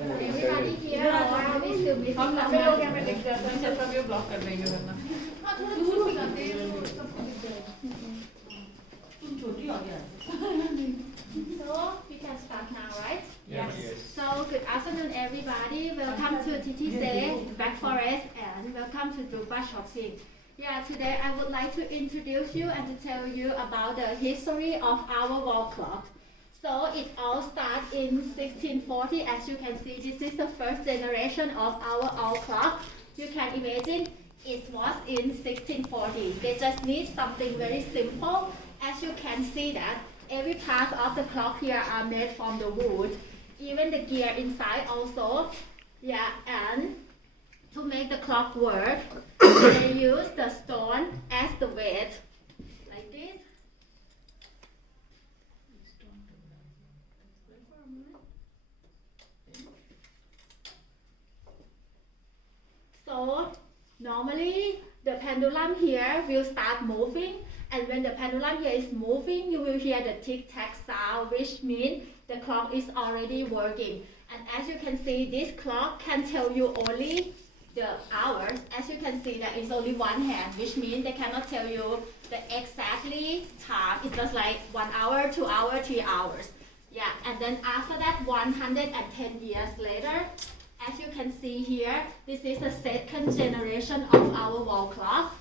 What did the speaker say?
Everybody here or we still missing So we can start now, right? Yes. So good afternoon, everybody. Welcome to TTC Black Forest and welcome to Drupa Shopping. Yeah, today I would like to introduce you and to tell you about the history of our wall clock. So it all started in 1640. As you can see, this is the first generation of our wall clock. You can imagine it was in 1640. They just need something very simple. As you can see that every part of the clock here are made from the wood. Even the gear inside also. Yeah, and to make the clock work, they use the stone as the weight, like this. So normally the pendulum here will start moving, and when the pendulum here is moving, you will hear the tick-tack sound, which means the clock is already working. And as you can see, this clock can tell you only the hours. As you can see, there is only one hand, which means they cannot tell you the exactly time. It's just like 1 hour, 2 hours, 3 hours. Yeah, and then after that, 110 years later, as you can see here, this is the second generation of our wall clock.